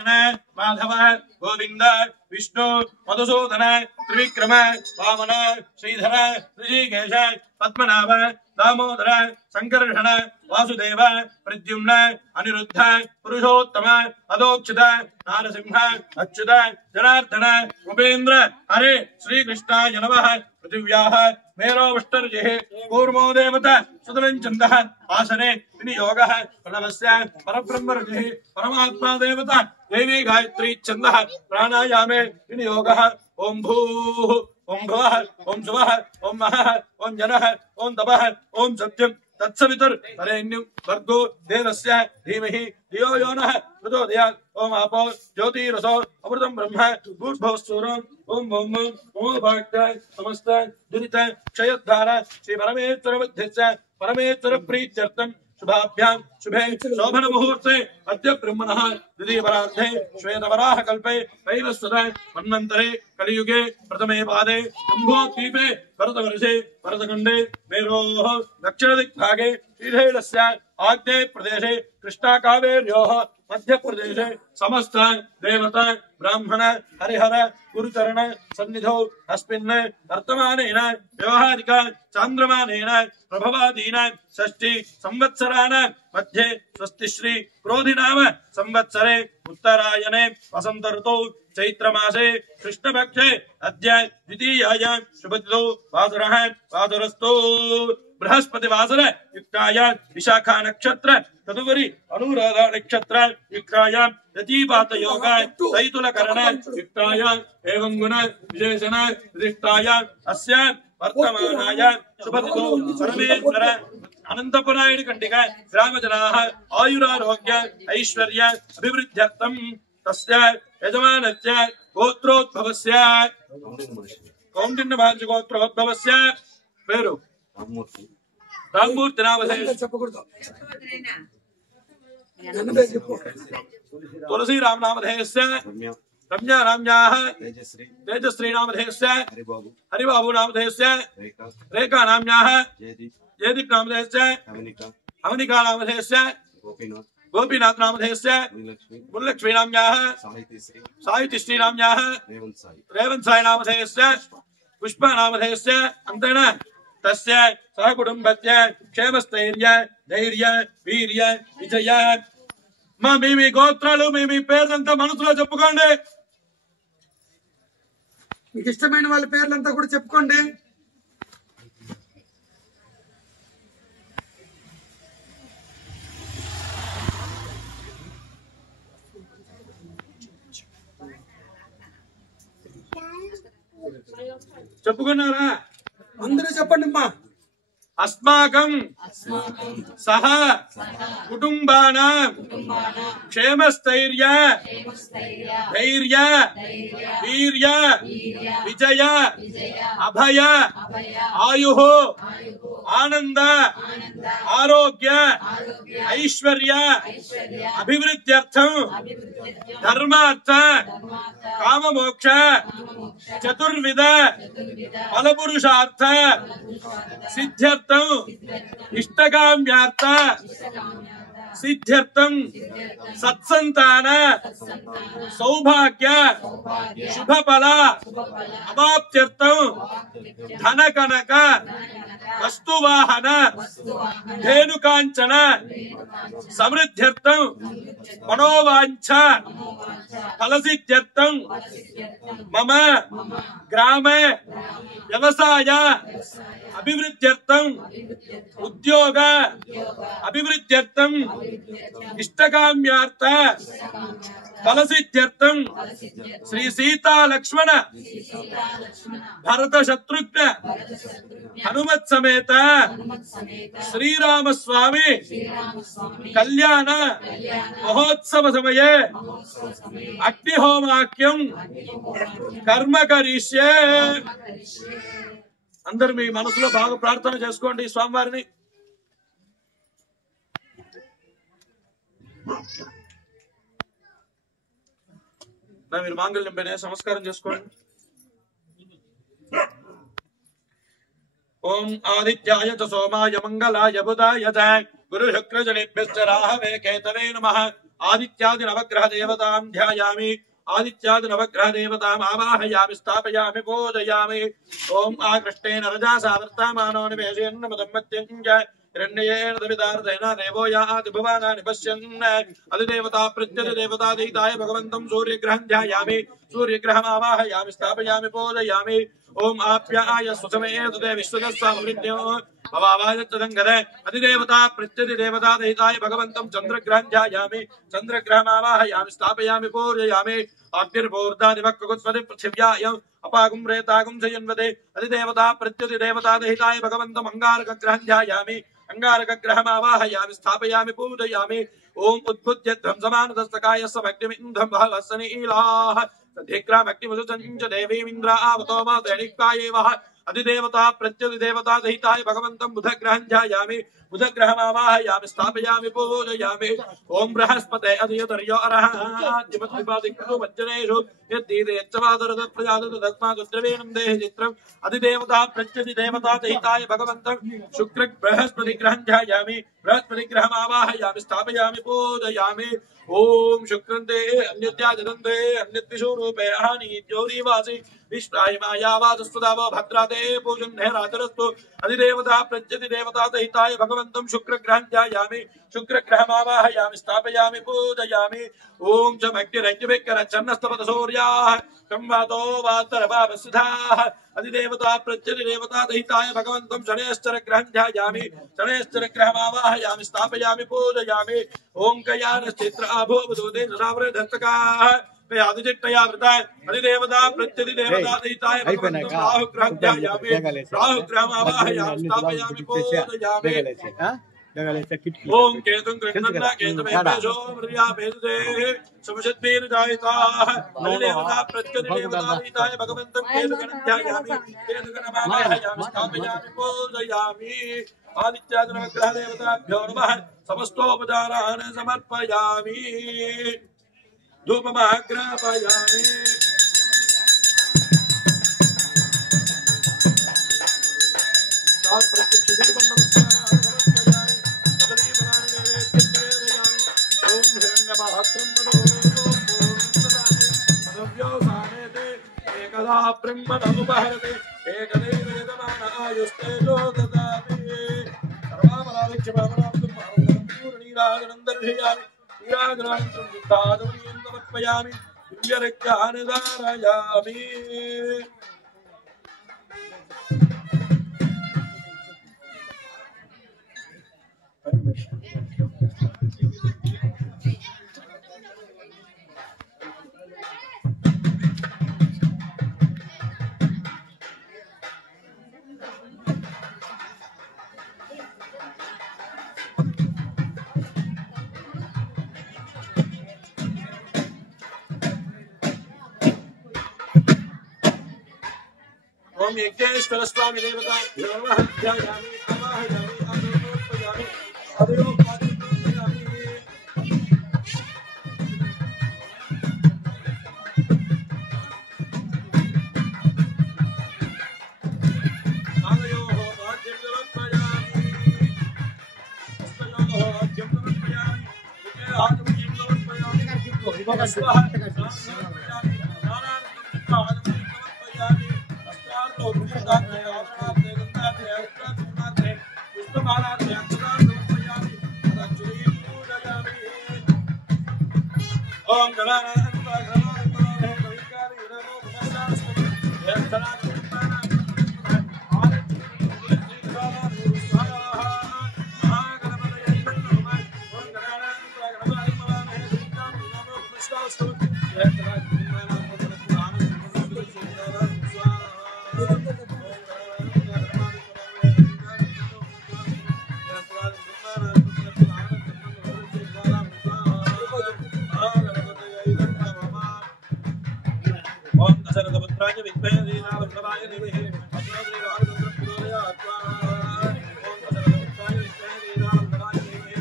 माधव गोविंद विष्णु मधुसूदन त्रिविक्रम वामन श्रीधर ऋषिकेश पद्मनाभ दामोदर संकर्षण वासुदेव प्रद्युम्न अनिरुद्ध पुरुषोत्तम अधोक्षित नारसिंह अच्युत जनार्दन उपेन्द्र हरे श्रीकृष्णाय नमः। पृथिव्याः मेरोवष्टर्जिः कूर्मो देवता सुतलञ्चन्दः आसने विनियोगः प्रणवस्य परब्रह्मर्जिः परमात्मा देवता देवी गायत्री छन्दः प्राणायामे विनियोगः ओं भूः ओं भुवः ओं सुवः ओं महः ओं जनः ओं तपः ओं सत्यं तत्सवितुर्वरेण्यं भर्गो देवस्य धीमहि धियो यो नः प्रचोदयात्। ओम आपो ज्योतिरसो अमृतं ब्रह्म भूर्भुवस्सुरं ओं भौम ओम भक्त समस्त दुरित क्षयोद्धार श्री परमेश्वर बुद्धिश्च परमेश्वर प्रीत्यर्थं शुभाभ्यां शुभे शोभन मुहूर्ते अद्य ब्रह्मणः द्वितीयपरार्धे श्वेतवराह कल्पे वैवस्वत मन्वन्तरे कलियुगे प्रथमे पादे जम्बूद्वीपे भरतवर्षे भरतखण्डे मेरोः दक्षिणदिग्भागे श्रीशैलस्य आग्नेय प्रदेशे कृष्णाकावेर्योः मध्य प्रदेशे समस्त देवता ब्राह्मण हरिहर गुरुचरण सन्निधौ अस्मिन् वर्तमानेन व्यवहारिक चान्द्रमानेन प्रभवादीन षष्ठी संवत्सराणां मध्ये स्वस्तिश्री क्रोधिनाम संवत्सरे उत्तरायणे वसंत ऋतौ चैत्रमासे कृष्णपक्षे अद्य द्वितीयायां शुभतिथौ वासरः वासरस्तु बृहस्पतिवासर युक्ताय विशाखा नक्षत्र तदुपरि अनुराधा नक्षत्र युक्ताय यतिपात योग तैतुलकरण युक्ताय एवं गुण विशेषण विशिष्टाय अस्य वर्तमानाय शुभतिथौ परमेश्वर अनंतपुरायण कंडिका ग्राम जनाः आयुरारोग्य ऐश्वर्य अभिवृद्ध्यर्थं तस्य यजमानस्य गोत्रोद्भवस्य कौंडिन्य भांज गोत्रोद्भवस्य पेरु राममूर्ति तुलसी राम नामधेयस्य रम्या नाम्याः तेजश्री नामधेयस्य हरिबाबू नामधेयस्य रेखा नाम्याः जयदीप नामधेयस्य अवनिका नामधेयस्य गोपीनाथ नामधेयस्य मुल्लक्ष्मी नाम्याः साहित्यश्री नाम्याः रेवंत साई नामधेयस्य पुष्पा नामधेयस्य अंतेन तस्य सहकुटुंबस्य क्षेमस्थैर्य धैर्य वीर्य विजय మీ గోత్రాలు మీ పేర్లంతా మనసులో చెప్పుకోండి. మీకు ఇష్టమైన వాళ్ళ పేర్లంతా కూడా చెప్పుకోండి. చెప్పుకున్నారా? అందరూ చెప్పండి అమ్మా. अस्माकं सह कुटुंबानां क्षेमस्थैर्य धैर्य वीर्य विजय अभय आयुः आनंद आरोग्य ऐश्वर्य अभिवृद्ध्यर्थं धर्मार्थ काममोक्ष चतुर्विध फलपुरुषार्थ सिद्ध्यर्थं इष्टकाम्यार्थ सिद्ध्यर्थं सत्संतान सौभाग्य शुभफल अवाप्त्यर्थं धन कनक वस्तुवाहन धेनुकांचन समृद्ध्यर्थं मनोवांछ फलसिद्ध्यर्थं मम ग्राम व्यवसाय अभिवृद्ध्यर्थं उद्योग अभिवृद्ध्यर्थं इष्टकाम्यार्थ फलसिद्ध्यर्थं श्री सीता लक्ष्मण भरत शत्रुघ्न हनुमत समेत श्रीराम स्वामी कल्याण महोत्सव समये अग्निहोमाख्यं कर्म करिष्ये. అందరూ మీ మనసులో బాగా ప్రార్థన చేసుకోండి స్వామివారిని. మీరు మాంగళ్యం పైన నమస్కారం చేసుకోండి. ఓం ఆదిత్యాయ చ సోమాయ మంగళాయ బుధాయ చ గురు శుక్ర శనిభ్యశ్చ రాహవే కేతవే నమః. आदित्यादि नवग्रह देवतां ध्यायामि आदित्यादि नवग्रह देवताम् आवाहयामि स्थापयामि पूजयामि ओम आकृष्टेन रजा सावर्तमानो निवेशयन् मदम्मत्यञ्च हिरण्येन दविदार्धेन देवो याति भुवनानि पश्यन् अधिदेवता प्रत्यधिदेवता दयिताय भगवन्तं सूर्यग्रहं ध्यायामि सूर्यग्रहम् आवाहयामि स्थापयामि पूजयामि ओम आप्याय सुसमये तदे विश्वदस्सामृत्यो भवावायत्तदङ्गदे अधिदेवता प्रत्यधिदेवता दयिताय भगवन्तं चन्द्रग्रहं ध्यायामि चन्द्रग्रहम् आवाहयामि स्थापयामि पूजयामि अग्निर्भूर्धादिवक्कुत्पदि पृथिव्यायम् अपागुं रेतागुं शयन्वते अधिदेवता प्रत्यधिदेवता दयिताय भगवन्तं अंगारकग्रहं ध्यायामि अंगारकग्रहम् आवाहयामि स्थापयामि पूजयामि ओम उद्भुत्य ध्वंसमानदस्तकाय समग्निमिन्धं भावसनीलाः तद्धिग्रामग्निमुदुतञ्च देवीमिन्द्रावतो मा दैनिकायेवः अधिदेवता प्रत्यधिदेवता दयिताय भगवन्तं बुधग्रहं ध्यायामि बुधग्रहम् आवाहयामि स्थापयामि पूजयामि ओम बृहस्पते अधियोतर्यो अरहद्यमत्विपादिकृतो वज्जनेषु यद्दीदेच्छवादरदप्रजादतस्मादुद्रवीणं देहि चित्रम् अधिदेवता प्रत्यधिदेवता दयिताय भगवन्तं शुक्र बृहस्पतिग्रहं ध्यायामि बृहस्पतिग्रहम् आवाहयामि स्थापयामि पूजयामि ओम शुक्रन्ते अन्यत्याजनन्ते अन्यत्विषूरूपे अहानीत्योरीवासि विश्वाय मायावादस्तुदाव भद्राते पूजन्ने रातरस्तु अधिदेवता प्रत्यधिदेवता दयिताय भगवन्तं शुक्रग्रहं ध्यायामि शुक्रग्रहम् आवाहयामि स्थापयामि पूजयामि ओम च भक्तिरज्ञविक्करच्छन्नस्तपतसूर्याः संवातो वातरभावसिद्धाः अधिदेवता प्रत्यधिदेवता दयिताय भगवन्तं शनैश्चरग्रहं ध्यायामि शनैश्चरग्रहम् आवाहयामि स्थापयामि पूजयामि ओम कयानश्चित्र अभूवदूते सदावृधस्तकाः आदिचित्तया वृताय अधिदेवता प्रत्यधिदेवता दयिताय भगवन्तं राहुग्रहं ध्यायामि राहुग्रहम् आवाहयामि स्थापयामि पूजयामि ओम केतुं कृष्णन्ना केतुमेवेशो मृर्यापेदुते समशद्भिर्जायिताः अधिदेवता प्रत्यधिदेवता दयिताय भगवन्तं केतुगणं ध्यायामि केतुगणम् आवाहयामि स्थापयामि पूजयामि आदित्यादि नवग्रह देवताभ्यो नमः समस्तोपचारान् समर्पयामि धूपमाग्रापयामि प्रत्यक्षदीपं नमस्कारान् समर्पयामि सदरीपनानि नैवेद्यं ओम हिरण्यपात्रं मदव्योसानेते एकदा ब्रह्मणमुपहरति एकदैव यजमान आयुस्तेजो ददाति सर्वामलालिक्ष्य भावनां पूर्णीराजनं दर्शयामि नीराजनानन्तरं शुद्धादमनीयं समर्पयामि दिव्यरक्तानि धारयामि ओम यज्ञेश्वर स्वामी देवताभ्यो नमः ध्यायामि आवाहयामि आनन्दोत्पयामि अदयोपादितोपयामि आदयोः वाद्यं समर्पयामि हस्तयोः वाद्यं समर्पयामि आत्मयं समर्पयामि स्वाहा समर्पयामि नारायणं समर्पयामि ओम दशरथपुत्राय विद्महे दीनावल्लभाय धीमहि तन्नो रामचन्द्रः प्रचोदयात् ओम दशरथपुत्राय विद्महे दीनावल्लभाय धीमहि तन्नो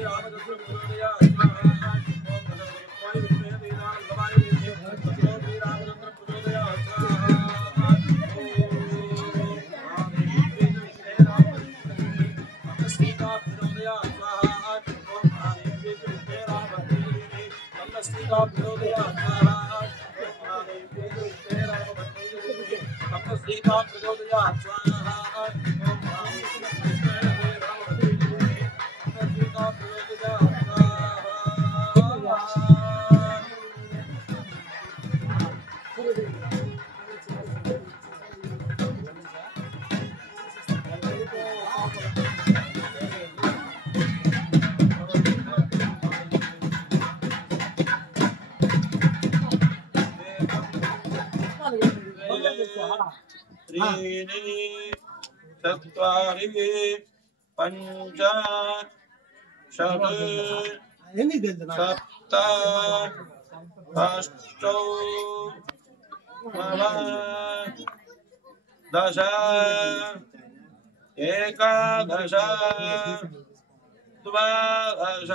रामचन्द्रः प्रचोदयात् ओम दशरथपुत्राय विद्महे दीनावल्लभाय धीमहि तन्नो रामचन्द्रः प्रचोदयात् ओम चत्वारि पंच षट् सप्त अष्टौ नव दश एकादश द्वादश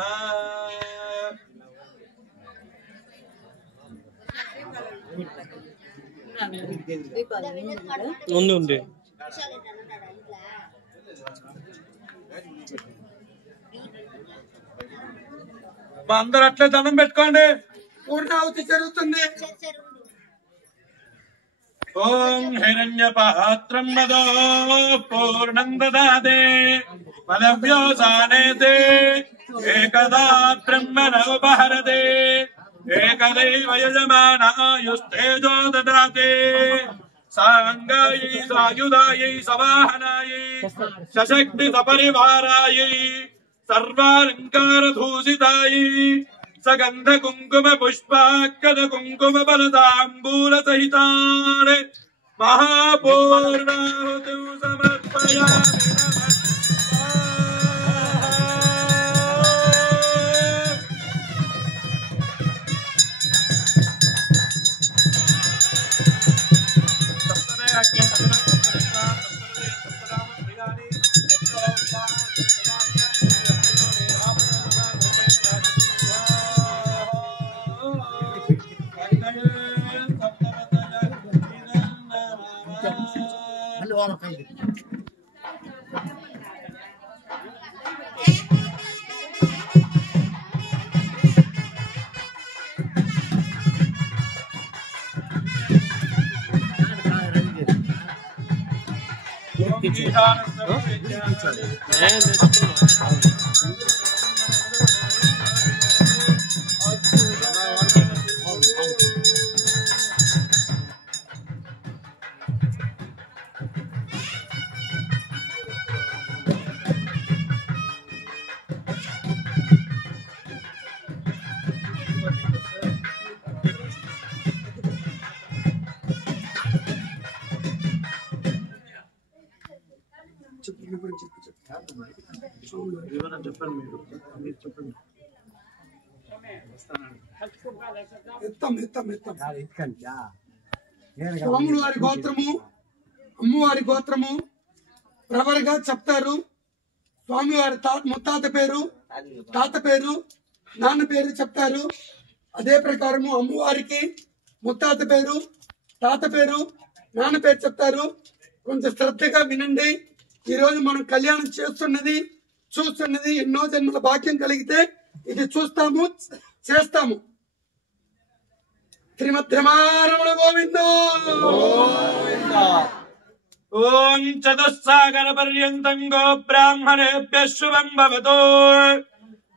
ఉంది మా అందరూ అట్లే దండం పెట్టుకోండి. పూర్ణాహుతి జరుగుతుంది. ఓం హిరణ్యపాత్రం మదో పూర్ణం దదాదే పదవ్యోసానేతే ఏకదా బ్రహ్మణోపహరతే ఏకదైవ యజమానాయుస్తేజో దదాతే సాంగాయై సాయుధాయై సవాహనాయై సశక్తి సపరివారాయై సర్వాలంకారధూషితాయై సగంధ కుంకుమ పుష్పాక్కద కుంకుమ బలతాంబూల సహితాన్ మహాపూర్ణాహుతిం సమర్పయామి. స్వాములు వారి గోత్రము అమ్మవారి గోత్రము ప్రవరగా చెప్తారు. స్వామివారి ముత్తాత పేరు, తాత పేరు, నాన్న పేరు చెప్తారు. అదే ప్రకారము అమ్మవారికి ముత్తాత పేరు, తాత పేరు, నాన్న పేరు చెప్తారు. కొంచెం శ్రద్ధగా వినండి. ఈ రోజు మనం కళ్యాణం చూస్తున్నది ఎన్నో జన్మల భాగ్యం కలిగితే ఇది చూస్తాము, చేస్తాము. శ్రీమద్రమారమణ గోవిందో. ఓం చతుస్సాగర పర్యంతం గో బ్రాహ్మణేభ్యః శుభం భవతు.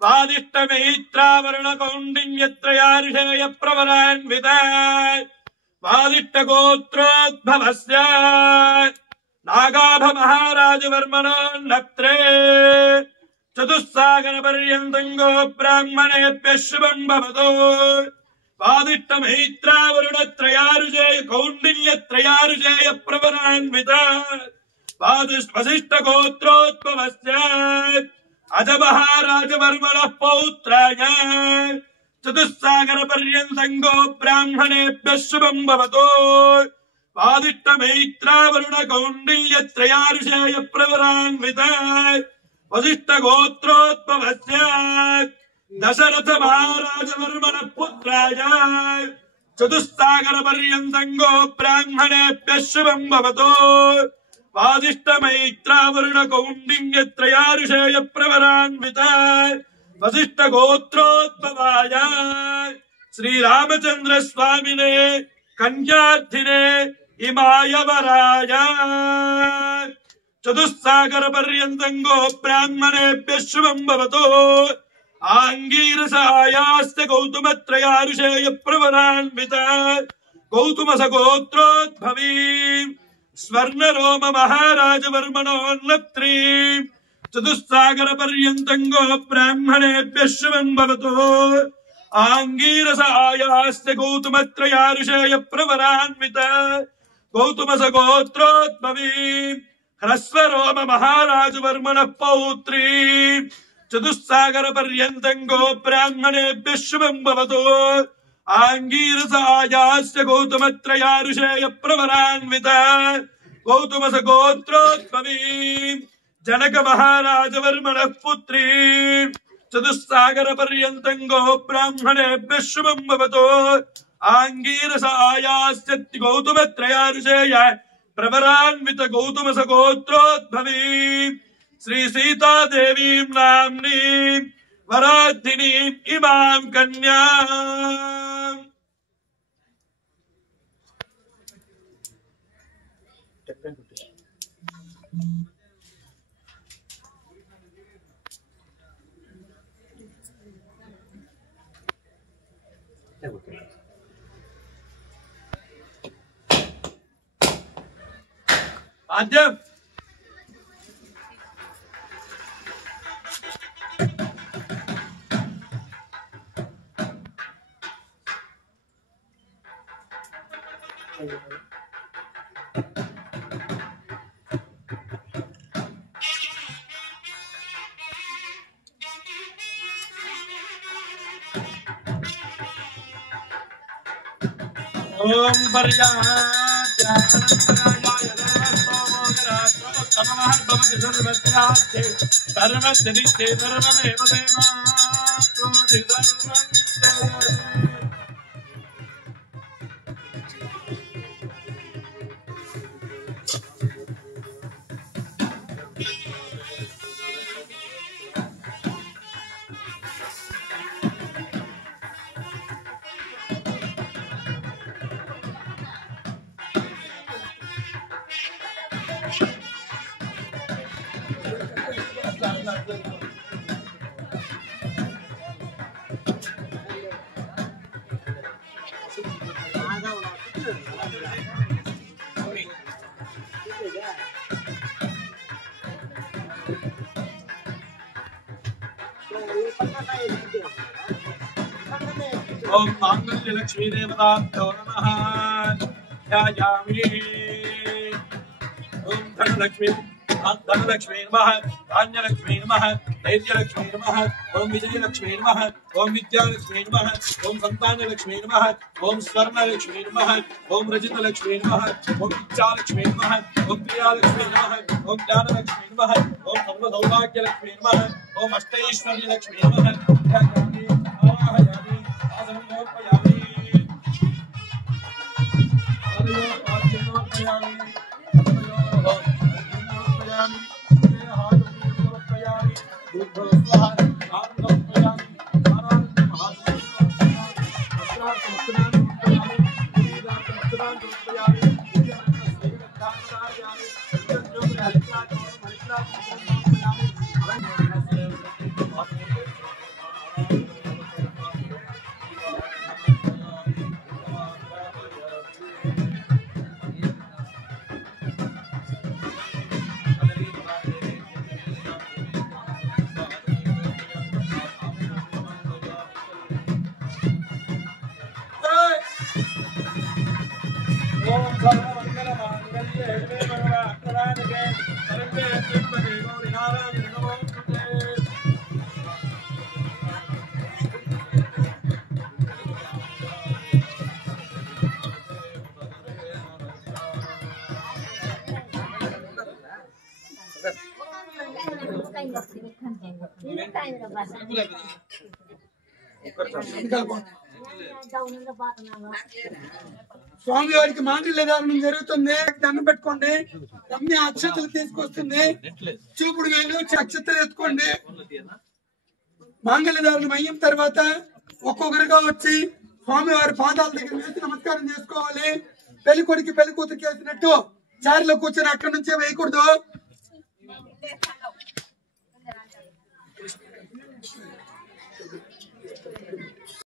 వాదిష్టమైత్రావరుణ కౌండిన్యత్రయార్షేయ ప్రవరాన్విత వాదిష్ట గోత్రోద్భవస్య నాగాభ మహారాజవర్మణోన్నత్రే. చతుస్సాగర పర్యంతం గో బ్రాహ్మణేభ్యః శుభం భవతు. వాదిష్టమైత్రావరుణత్రయారుజేయ కౌండిన్యత్రయారుజేయ ప్రవరాన్విత వశిష్ట గోత్రోద్భవస్య అజ మహారాజవర్మణః పౌత్రాయ. చతుస్సాగర పర్యంతం గో బ్రాహ్మణేభ్యః శుభం భవతు. వాదిష్టమైత్రావరుణ కౌండిన్యత్రయారుషేయ ప్రవరాన్విత వశిష్ట గోత్రోద్భవస్య దశరథ మహారాజవర్మణ పుత్రాయ. చతుస్సాగర పర్యంతం గో బ్రాహ్మణేభ్యః శుభం భవతు. వాదిష్టమైత్రావరుణ కౌండిన్యత్రయారుషేయ ప్రవరాన్విత వశిష్ట గోత్రోద్భవాయ శ్రీరామచంద్ర స్వామినే కన్యార్థినే ఇమాయ వరాయ చతుస్సాగర పర్యంతం గో బ్రాహ్మణేభ్యః శుభం భవతు ఆంగీరసాయాస్త గౌతమత్రయారుషేయ ప్రవరాన్విత గౌతమస గోత్రోద్భవీ స్వర్ణరోమ మహారాజవర్మణోన్నత్రీ చతుస్సాగర పర్యంతం గో బ్రాహ్మణేభ్యః శుభం భవతు ఆంగీరసాయాస్త గౌతమత్రయారుషేయ ప్రవరాన్విత గౌతమస గోత్రోద్భవీ హ్రస్వరోమ మహారాజవర్మణః పౌత్రీ చతుస్సాగర పర్యంతం గో బ్రాహ్మణేభ్యః శుభం భవతు ఆంగీరసాయాస్య గౌతమత్రయారుషేయ ప్రవరాన్విత గౌతమస గోత్రోద్భవీ జనక మహారాజవర్మణః పుత్రీ చతుస్సాగర పర్యంతం గో బ్రాహ్మణేభ్యః శుభం భవతు ఆంగీరసాయాస్య గౌతమత్రయారుషేయ ప్రవరాన్విత గౌతమస గోత్రోద్భవీ శ్రీ సీతాదేవీం నామ్నీం వరాధినీం ఇమాం కన్యాం ఆద్యం ఓం పర్యాత్యానంతరాయాయ నమః భవతి సర్వత్రార్థే సర్వస్య సర్వమేవ దేవాత్రోతి సర్వం ఓం మాంగళ్య లక్ష్మీ దేవతాభ్యో నమః ధ్యాయామి ఓం ధనలక్ష్మీ నమః ధాన్యలక్ష్మీ నమః ధైర్యలక్ష్మీ నమః ఓం విజయలక్ష్మీ నమః ఓం విద్యాలక్ష్మీ నమః ఓం సంతానలక్ష్మీ నమః ఓం స్వర్ణలక్ష్మీ నమః ఓం రజితలక్ష్మీ నమః ఓం విద్యాలక్ష్మీ నమః ఓం ప్రియాలక్ష్మీ నమః ఓం జ్ఞానలక్ష్మీ నమః ఓం సర్వసౌభాగ్యలక్ష్మీ నమః ఓం అష్టైశ్వర్యలక్ష్మీ నమః ధ్యాయామి ఆవాహయామి ఆసనోపయామి ఆలయోపాద్యనోపయామి స్వామి వారికి మాంగళ్య ధారణం జరుగుతుంది. దండం పెట్టుకోండి. రమ్య అక్షతలు తీసుకొస్తుంది. చూపుడు వేలు అక్షతలు ఎత్తుకోండి. మాంగళ్య ధారణం అయిన తర్వాత ఒక్కొక్కరుగా వచ్చి స్వామివారి పాదాల దగ్గర వేసి నమస్కారం చేసుకోవాలి. పెళ్లి కొడుకు పెళ్లి కూతురికి వేసినట్టు చారిలో కూర్చొని అక్కడి నుంచే వేయకూడదు.